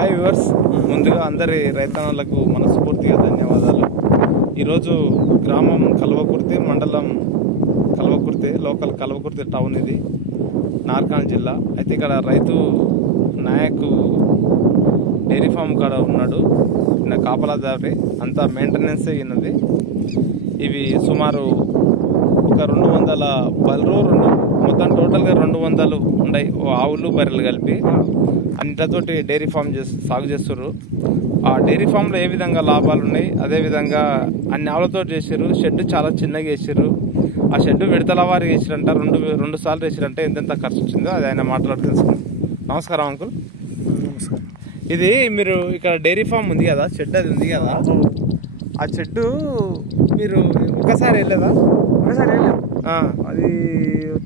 Hi viewers, ముందుగా అందరి రైతన్నలకు మనస్ఫూర్తిగా ధన్యవాదాలు. ఈరోజు గ్రామం కల్వకుర్తి, మండలం కల్వకుర్తి, లోకల్ కల్వకుర్తి టౌన్, ఇది నార్కాన్ జిల్లా. అయితే ఇక్కడ రైతు నాయక్ డైరీ ఫామ్ కాడ ఉన్నాడు. ఈయన కాపలాదారి, అంతా మెయింటెనెన్స్ అయినది. ఇవి సుమారు ఒక 200 బర్రెలు, మొత్తం టోటల్గా 200 ఉన్నాయి, ఆవులు బర్రెలు కలిపి. అన్నిటితోటి డైరీ ఫామ్ సాగు చేస్తారు. ఆ డైరీ ఫామ్లో ఏ విధంగా లాభాలు ఉన్నాయి, అదేవిధంగా అన్ని ఆవులతో చేసారు. షెడ్ చాలా చిన్నగా వేసారు. ఆ షెడ్ విడతల వారి వేసారంట, రెండు సార్లు వేసారంట. ఎంతెంత ఖర్చు వచ్చిందో అది ఆయన మాట్లాడి తెలుసుకున్నాం. నమస్కారం అంకుల్. నమస్కారం. ఇది మీరు ఇక్కడ డైరీ ఫామ్ ఉంది కదా, షెడ్ అది ఉంది కదా, ఆ షెడ్ మీరు ఒకసారి వెళ్ళేదా? ఒకసారి వెళ్ళాం. అది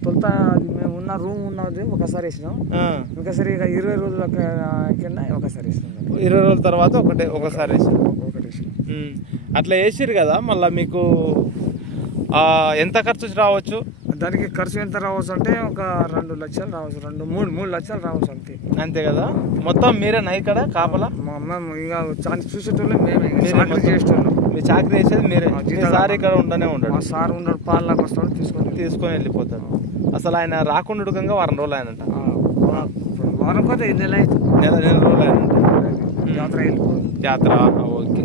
తొలుత అది మేము ఉన్న రూమ్ ఉన్నది ఒకసారి వేసినాం. ఒకసారి ఇక 20 రోజుల కింద ఒకసారి వేసినాం. 20 రోజుల తర్వాత ఒకసారి వేసాం. అట్లా వేసిరు కదా, మళ్ళీ మీకు ఎంత ఖర్చు రావచ్చు? దానికి ఖర్చు ఎంత రావచ్చు అంటే ఒక 2 లక్షలు రావచ్చు, 3 లక్షలు రావచ్చు అంతే. అంతే కదా. మొత్తం మీరేనా ఇక్కడ కాపలా? మేము ఇక చూసేటోళ్ళు మేమే చేసేటోళ్ళం. మీ చాకరీ చేసేది మీరే? సార్ ఇక్కడ ఉండనే ఉండడు? మా సార్ ఉండడు, పాలకి వస్తాడు, తీసుకొని వెళ్ళిపోతాడు. అసలు ఆయన రాకుండా వారం రోజులు ఆయనంట. వారం పోతే నెల రోజులు ఆయనంట. జాతర. ఓకే.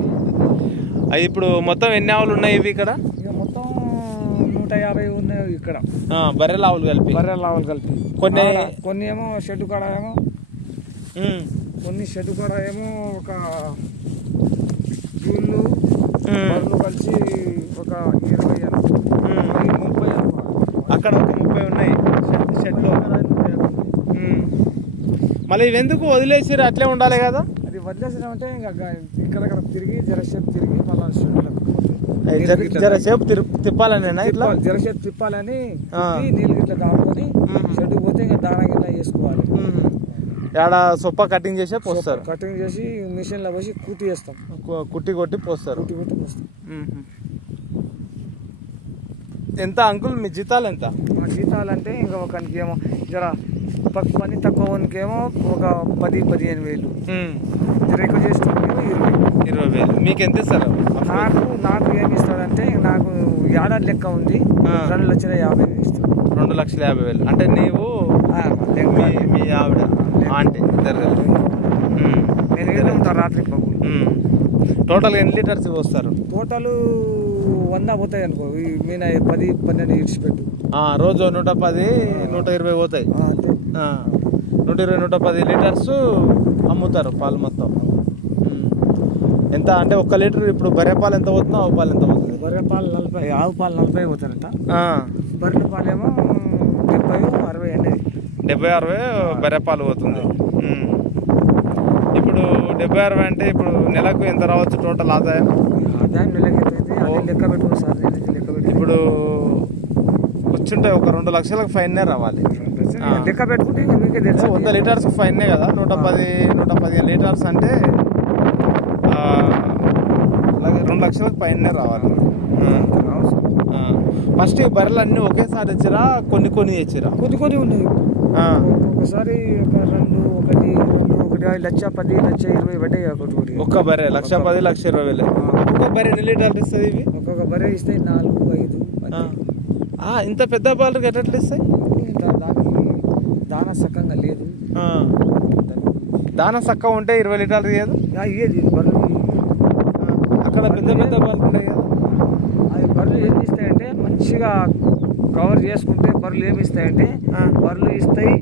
అది ఇప్పుడు మొత్తం ఎన్ని ఆవులు ఉన్నాయి ఇవి ఇక్కడ? ఇక మొత్తం 150 ఉన్నాయి ఇక్కడ, బర్రెల ఆవులు కలిపి. కొన్ని ఏమో షెడ్ కాడ ఏమో, కొన్ని షెడ్ కాడ ఏమో ఒక జూళ్ళు బర్రెలు కలిసి ఒక 20 30 అక్కడ ఒక 30 ఉన్నాయి షెడ్లో. మళ్ళీ ఇవెందుకు వదిలేసారు? అట్లే ఉండాలి కదా. అది వదిలేసామంటే ఇంకా ఇక్కడ తిరిగి జరసేపు తిరిగి మళ్ళీ జరసేపు తిప్పాలనేనా? ఇట్లా జరసేపు తిప్పాలని నీళ్ళు ఇట్లా దాడుకొని షెడ్ పోతే ఇంకా దాన గిట్లా వేసుకోవాలి. ఆడ సొప్ప కటింగ్ చేసే పోస్తారు. కటింగ్ చేసి మిషన్లో పోసి కుట్టి వేస్తాం. కుట్టి కొట్టి పోస్తారు. ఎంత అంకుల్ మీ జీతాలు ఎంత? మా జీతాలు అంటే ఇంకా ఒకరికి ఏమో జర పని తక్కువ వానికేమో ఒక 10-15 వేలు, జర ఎక్కువ చేసేటోళ్ళకేమో 20 వేలు. మీకు ఎంత ఇస్తారు? నాకు ఏమి ఇస్తాడంటే నాకు ఏడాది లెక్క ఉంది, 2,50,000 ఇస్తాడు. 2,50,000. అంటే నీవు మీ ఆవిడ ఆంటీ ఇద్దరు నేను ఉంటాను రాత్రి పగులు. టోటల్ ఎన్ని లీటర్స్ వస్తారు? టోటల్ 100 పోతాయి అనుకో. మీన 10-12 ఇడిచిపెట్టు. రోజు 110-120 పోతాయి. అంతే. 120-110 లీటర్స్ అమ్ముతారు పాలు మొత్తం. ఎంత అంటే 1 లీటర్ ఇప్పుడు బర్రె పాలు ఎంత పోతుందో, ఆవు పాలు ఎంత పోతుంది? బర్రె పాలు 40, ఆవు పాలు 40 పోతారంట. బర్రెల పాలేమో 70-60 అనేది. 70-60 బర్రె పాలు పోతుంది. ఇప్పుడు 70-60 అంటే ఇప్పుడు నెలకు ఎంత రావచ్చు టోటల్ ఆదాయం? నెలకి లెక్క పెట్టుకో సార్. ఇప్పుడు వచ్చుంటే ఒక 2 లక్షలకు ఫైన్నే రావాలి. లెక్క పెట్టుకుంటే మీకే తెలుసు. 100 లీటర్స్ ఫైన్నే కదా. 115 లీటర్స్ అంటే 2 లక్షలకు పైనే రావాలి. ఫస్ట్ ఈ బర్రెలు అన్ని ఒకేసారి తెచ్చిరా, కొన్ని తెచ్చిరా? కొన్ని ఉన్నాయి. ఒకసారి ఒక 1,10,00,000-1,20,000 పడ్డాయి. ఒక్క బర్రె 1,10,00,000-1,20,000. ఒక్కొక్క బర్రె ఎన్ని లీటర్లు ఇస్తుంది? ఇవి ఒక్కొక్క బర్రె ఇస్తాయి 4-5. ఇంత పెద్ద బర్రెలకు ఎట్లా ఇస్తాయి? దానా సక్కంగా లేదు. దానా సక్క ఉంటే 20 లీటర్లు ఇయ్యదు. బర్రెలు అక్కడ పెద్ద బర్రెలు ఉంటాయి కదా. అది బర్రెలు ఏమి ఇస్తాయంటే మంచిగా కవర్ చేసుకుంటే బర్రెలు ఏమి ఇస్తాయంటే, బర్రెలు ఇస్తాయి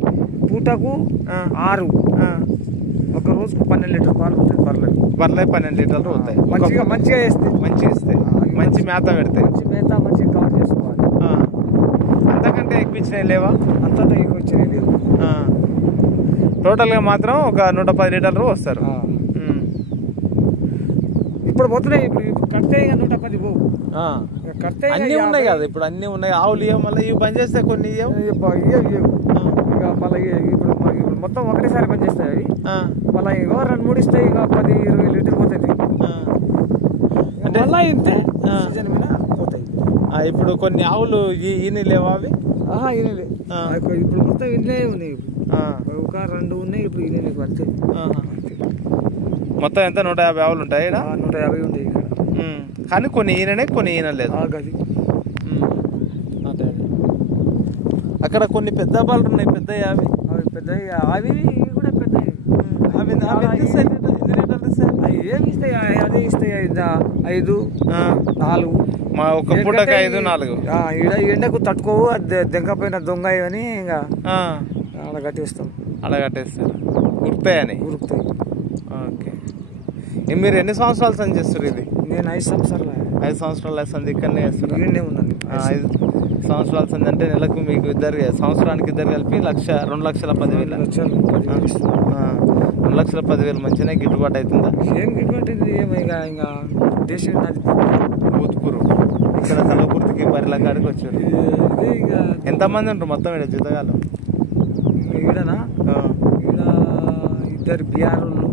పూటకు 6, ఒక రోజుకు 12 లీటర్ పాలు ఉంటాయి. బర్రెలు 12 లీటర్లు అవుతాయి. మంచిగా ఇస్తాయి. మంచి మేత పెడతాయి. మంచిగా కవర్ చేసుకోవాలి. అంతకంటే ఎక్కువ ఇచ్చినాయి లేవా? అంతటా ఎక్కువ ఇచ్చినాయి లేవు. టోటల్గా మాత్రం ఒక 110 లీటర్లు వస్తారు. ఇప్పుడు పోతున్నాయి. ఇప్పుడు కడితే 110 పోవు. కడితే అన్నీ ఉన్నాయి కదా. ఇప్పుడు అన్నీ ఉన్నాయి. ఆవులు ఇవ్వ, మళ్ళీ ఇవి బంద్ చేస్తే కొన్ని ఇక మళ్ళీ ఇప్పుడు మొత్తం ఒకటేసారి బంద్ చేస్తాయి అవి. మళ్ళీ ఇగో 2-3 ఇస్తాయి. ఇక 10-20 లీటర్ పోతుంది. అంటే మళ్ళీ ఇంతే సీజన్ మీద పోతాయి. ఇప్పుడు కొన్ని ఆవులు ఈయన లేవా? అవి ఈయనలే. ఇప్పుడు మొత్తం ఇన్లే ఉన్నాయి. ఒక 2 ఉన్నాయి ఇప్పుడు ఈయన అంతే. మొత్తం ఎంత 150 ఆవులు ఉంటాయి ఈడ? 150 ఉంటాయి ఇక్కడ. కానీ కొన్ని ఈయననే కొన్ని ఈయన లేదు. గది అదే అక్కడ కొన్ని పెద్ద బాలు ఉన్నాయి, పెద్దవి అవి పెద్దవి. అవి కూడా పెద్దవి. అవి ఏమి ఇస్తాయి? అదే ఇస్తాయి 5, 4. మా ఒక్క పూటకి 5, 4. ఈడ ఎండకు తట్టుకోవు, దెంకపోయిన దొంగ అని ఇంకా అలా కట్టేస్తాం. అలా కట్టేస్తారు, ఉరుకుతాయని. ఉరుకుతాయి. ఓకే. మీరు ఎన్ని సంవత్సరాలు సంది చేస్తారు ఇది? నేను 5 సంవత్సరాలు. 5 సంవత్సరాల సంది ఇక్కడనే చేస్తారు. ఇక్కడనే ఉన్నాను. 5 సంవత్సరాల సంది అంటే నెలకు మీకు సంవత్సరానికి ఇద్దరు కలిపి 2,10,000. 2,10,000 మంచిగా గిట్టుబాటు అవుతుందా? ఏం గిట్టుబాటు అయింది? ఇంకా దేశం ఊతుకూరు ఇక్కడ కల్లకుర్తికి బరిల కాడికి వచ్చారు. ఎంతమంది ఉంటారు మొత్తం ఇక్కడ జీతగాలు? ఈడనా? ఈడ 2 బీఆర్లు,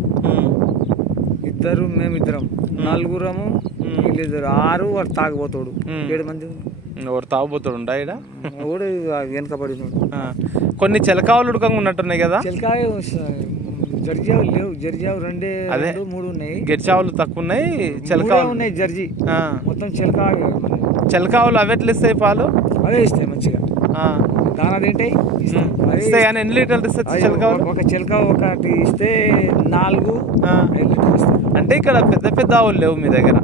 2 మేమిద్దరం, 4 వీళ్ళిద్దరు, 6. వాడు తాగిపోతాడు. 7 మంది. ఒకటి తాగుపోతాడు ఉండా ఈడ? కూడా వెనకబడి. కొన్ని చిలకావులు ఉడకంగా ఉన్నట్టున్నాయి కదా? చిలకాయ జర్జావులు లేవు. జర్జావు 2, 3 ఉన్నాయి. గెడ్చావులు తక్కువ ఉన్నాయి, చిలకావులు ఉన్నాయి. జర్జీ మొత్తం చిలకావులు అవి ఎట్లా ఇస్తాయి పాలు? అవే ఇస్తాయి మంచిగా. దానా తింటాయి ఇస్తాయి. కానీ ఎన్ని లీటర్లు ఇస్తాయి చిలకావులు? ఒక చిలక ఒకటి ఇస్తే 4, 5 లీటర్లు ఇస్తాయి. అంటే ఇక్కడ పెద్ద పెద్ద ఆవులు లేవు మీ దగ్గర?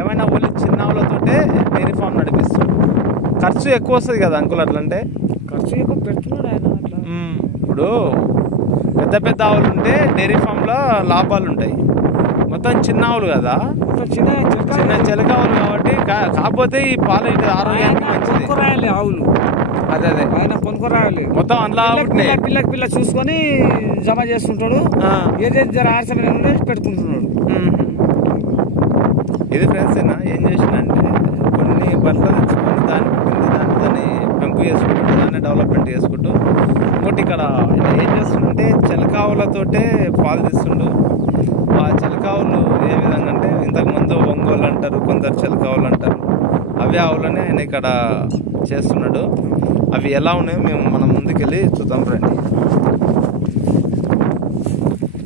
ఏమైనా ఓన్లీ చిన్న ఆవులతోటే డైరీ ఫామ్ నడిపిస్తుంది. ఖర్చు ఎక్కువ వస్తుంది కదా అంకుల్? అట్లా అంటే ఖర్చు ఎక్కువ పెడుతున్నాడు ఆయన. అట్లా ఇప్పుడు పెద్ద పెద్ద ఆవులు ఉంటే డైరీ ఫామ్లో లాభాలు ఉంటాయి. మొత్తం చిన్న ఆవులు కదా, చిన్న చిలక ఆవులు కాబట్టి. కాకపోతే ఈ పాలు ఇటు ఆరోగ్యానికి మంచిది. ఆవులు అదే ఆయన కొనుక్కోరాలి. మొత్తం అందులో పిల్ల చూసుకొని జమ చేస్తుంటాడు. ఏదైతే జర ఆర్సమైన పెట్టుకుంటున్నాడు. ఇది ఫ్రెండ్స్ ఏం చేసిందంటే కొన్ని బట్టలు తెచ్చుకొని దాన్ని పెంపు చేసుకుంటూ దాన్ని డెవలప్మెంట్ చేసుకుంటూ ఇంకోటి ఇక్కడ ఏం చేస్తుందంటే చిలకావులతోటే పాలు తీస్తుండు. ఆ చిలకావులు ఏ విధంగా అంటే ఇంతకుముందు ఒంగోలు అంటారు, కొందరు చిలకావులు అంటారు. అవే ఆవులనే ఆయన ఇక్కడ చేస్తున్నాడు. అవి ఎలా ఉన్నాయో మనం ముందుకెళ్ళి చూద్దాం రండి.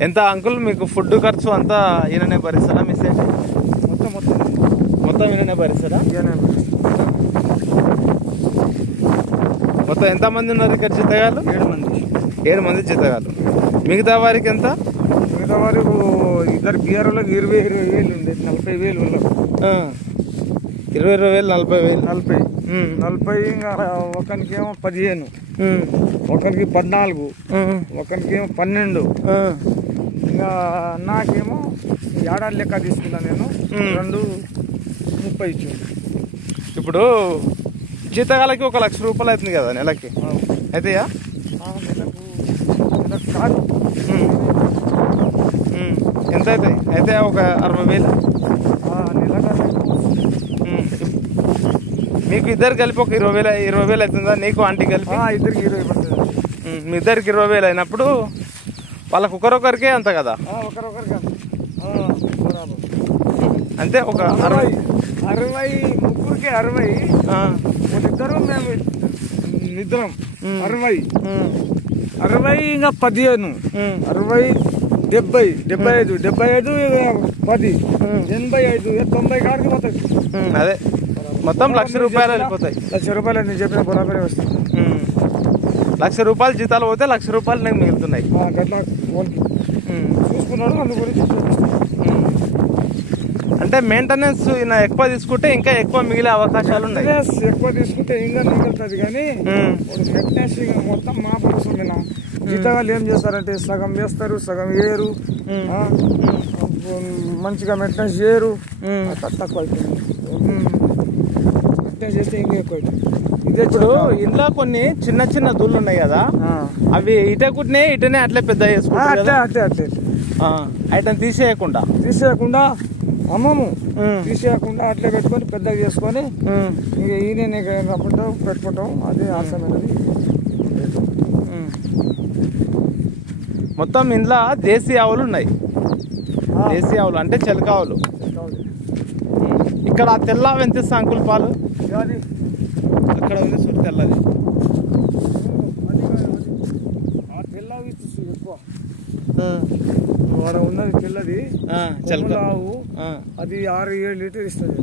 ఎంత అంకుల్ మీకు ఫుడ్ ఖర్చు అంతా ఈయననే భరిస్తాడా? మిస్ అయితే మొత్తం ఈయననే భరిస్తాడా? మొత్తం ఎంతమంది ఉన్నారు ఇక్కడ జీతగాళ్ళు? 7 మంది జీతగాళ్ళు. మిగతా వారికి ఎంత? మిగతా వారికి 2 బీఆర్లకు 20,000 ఉంది. 40,000 వాళ్ళకు. 20,000 40,000. 40 ఇంకా ఒకరికేమో 15, ఒకరికి 14, ఒకరికేమో 12. ఇంకా నాకేమో ఏడాది లెక్క తీసుకున్నాను నేను. 2,30 ఇచ్చింది. ఇప్పుడు జీతగాలకి 1,00,000 రూపాయలు అవుతుంది కదా నెలకి? అయితేయా? నెలకు కాదు. ఎంత అవుతాయి? అయితే ఒక 60,000 మీకు ఇద్దరు కలిపి ఒక 20,000 అవుతుందా? నీకు ఆంటీ కలిపి? ఇద్దరికి 20 పడుతుంది. మీ ఇద్దరికి 20,000 అయినప్పుడు వాళ్ళకి ఒకరొకరికే అంత కదా? ఒకరొకరికి అంతే. ఒక 60 ముగ్గురికి 60. ఇద్దరు మేము నిద్రం 60 ఇంకా 15, 60, 70, 75, 75, 10, 85, 90 కాడికి పోతాయి. అదే మొత్తం 1,00,000 రూపాయలు వెళ్ళిపోతాయి. 1,00,000 రూపాయలు నేను చెప్పిన బరాబరే వస్తాయి. 1,00,000 రూపాయలు జీతాలు పోతే 1,00,000 రూపాయలు నాకు మిగులుతున్నాయి. గట్లా చూసుకున్నాడు. అందు గురించి అంటే మెయింటెనెన్స్ ఎక్కువ తీసుకుంటే ఇంకా ఎక్కువ మిగిలే అవకాశాలు ఉన్నాయి. ఎక్కువ తీసుకుంటే ఇంకా మిగులుతుంది. కానీ మెయింటెనెన్స్ మొత్తం మా పరుస్తుంది. జీతగాళ్ళు ఏం చేస్తారంటే సగం వేస్తారు, సగం వేయరు. మంచిగా మెయింటెనెన్స్ చేయరు. తక్కువ అయిపోయింది. మెయింటెనెన్స్ చేస్తే ఇంకా ఎక్కువ అవుతుంది. ఇప్పుడు ఇంట్లో కొన్ని చిన్న చిన్న దూళ్ళు ఉన్నాయి కదా, అవి ఇటకుట్నే ఇటనే అట్లే పెద్ద చేసుకుంటారు. ఐటమ్ తీసేయకుండా అమ్మము తీసేయకుండా అట్లే పెట్టుకొని పెద్దగా చేసుకొని ఇక ఈయన పెట్టుకుంటాం. అది ఆసమైనది. మొత్తం ఇంట్లో దేశీ ఆవులు ఉన్నాయి. దేశీ ఆవులు అంటే చిలకావులు. ఇక్కడ తెల్ల ఎంత ఇస్తా అంకుల్ పాలు? అక్కడ ఉంది చూడు తెల్లది. తెల్లవి ఎక్కువ వాడ ఉన్నది తెల్లది చిలక ఆవు, అది 6-7 లీటర్ ఇస్తుంది.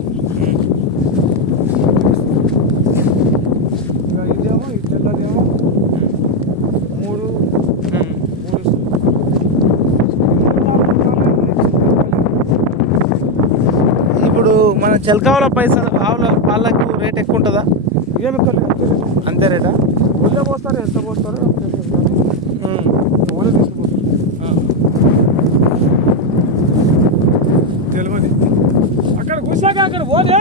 ఇదేమో ఈ తెల్లదేమో 3 ఇప్పుడు మన చిలకావుల పైసలు ఆవుల పాలకు రేట్ ఎక్కువ ఉంటుందా? ఏమి అంతే రేటా? ఒళ్ళే పోస్తారు, ఎంత పోస్తారో ఒళ్ళే తీసుకుపోతారు తెలియదు. అక్కడ కూర్చాక అక్కడ పోతే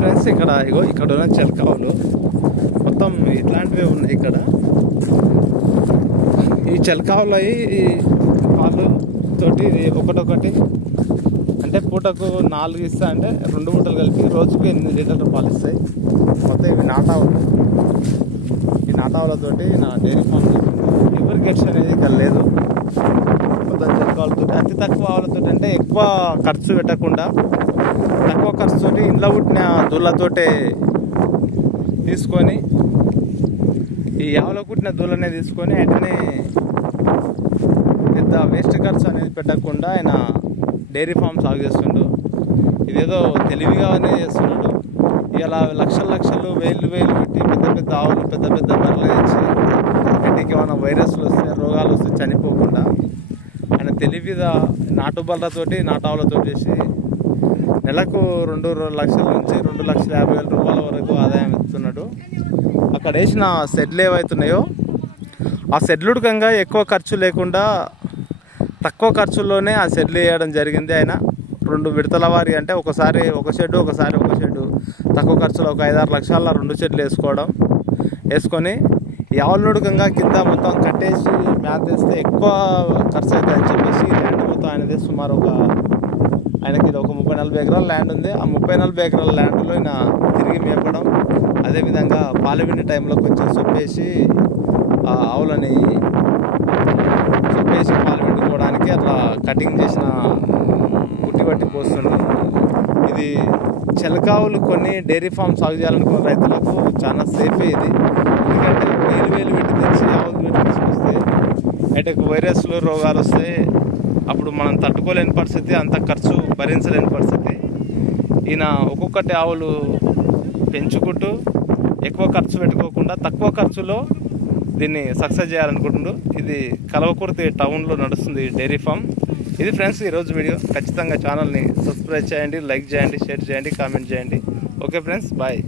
ఫ్రెండ్స్ ఇక్కడ ఇగో ఇక్కడ ఉన్న చిలకావులు మొత్తం ఇట్లాంటివే ఉన్నాయి. ఇక్కడ ఈ చిలకావులు అవి పాలు తోటి ఒకటొకటి అంటే పూటకు 4 ఇస్తా అంటే 2 మూటలు కలిపి రోజుకు 8 లీటర్ల పాలు ఇస్తాయి. మొత్తం ఇవి నాటావులు. ఈ నాటావులతోటి నా డైరీ ఫామ్ ఎవరి గెట్స్ అనేది ఇక్కడ లేదు. మొత్తం చిలకావులతో అతి తక్కువ ఆవులతో అంటే ఎక్కువ ఖర్చు పెట్టకుండా తక్కువ ఖర్చుతోటి ఇంట్లో పుట్టిన దూళ్ళతోటే తీసుకొని ఈ ఆవులో పుట్టిన దూళ్ళనే తీసుకొని వాటిని పెద్ద వేస్ట్ ఖర్చు అనేది పెట్టకుండా ఆయన డైరీ ఫామ్ సాగు చేస్తుండు. ఇదేదో తెలివిగానే చేస్తున్నాడు. ఇలా లక్షలు వేలు పెట్టి పెద్ద పెద్ద ఆవులు పెద్ద పెద్ద బర్రెలు తెచ్చి వీటికి ఏమైనా వైరస్లు వస్తే రోగాలు వస్తే చనిపోకుండా ఆయన తెలివిగా నాటు బర్రెలతోటి నాటావులతో చేసి నెలకు 2 లక్షల నుంచి 2,50,000 రూపాయల వరకు ఆదాయం ఇస్తున్నాడు. అక్కడ వేసిన షెడ్లు ఏవైతున్నాయో ఆ షెడ్లుడికంగా ఎక్కువ ఖర్చు లేకుండా తక్కువ ఖర్చుల్లోనే ఆ షెడ్లు వేయడం జరిగింది. ఆయన 2 విడతల వారి అంటే ఒకసారి ఒక షెడ్డు తక్కువ ఖర్చులో ఒక 5-6 లక్షల 2 షెడ్లు వేసుకొని ఈ ఆవులుడుకంగా కింద మొత్తం కట్టేసి మ్యాథ్ వేస్తే ఎక్కువ ఖర్చు అవుతుందని చెప్పేసి ల్యాండ్ మొత్తం ఆయనది సుమారు ఆయనకి ఇది ఒక 30-40 ఎకరాల ల్యాండ్ ఉంది. ఆ 30-40 ఎకరాల ల్యాండ్లో ఆయన తిరిగి మేపడం, అదేవిధంగా పాలవిండి టైంలో కొంచెం సొప్పేసి ఆ ఆవులని పాలు పిండుకోవడానికి అట్లా కటింగ్ చేసిన బట్టి పోస్తుండ్రు. ఇది చిలకావులు కొన్ని డైరీ ఫామ్ సాగు చేయాలనుకున్న రైతులకు చాలా సేఫే ఇది. ఎందుకంటే వేలు పెట్టి తెచ్చి ఆవులు పెట్టి తీసుకొస్తే వాటికి వైరస్లు రోగాలు వస్తాయి. అప్పుడు మనం తట్టుకోలేని పరిస్థితి, అంత ఖర్చు భరించలేని పరిస్థితి. ఈయన ఒక్కొక్కటి ఆవులు పెంచుకుంటూ ఎక్కువ ఖర్చు పెట్టుకోకుండా తక్కువ ఖర్చులో దీన్ని సక్సెస్ చేయాలనుకుంటున్నారు. ఇది కల్వకుర్తి టౌన్లో నడుస్తుంది డైరీ ఫామ్. ఇది ఫ్రెండ్స్ ఈరోజు వీడియో. ఖచ్చితంగా ఛానల్ని సబ్స్క్రైబ్ చేయండి, లైక్ చేయండి, షేర్ చేయండి, కామెంట్ చేయండి. Okay friends, bye.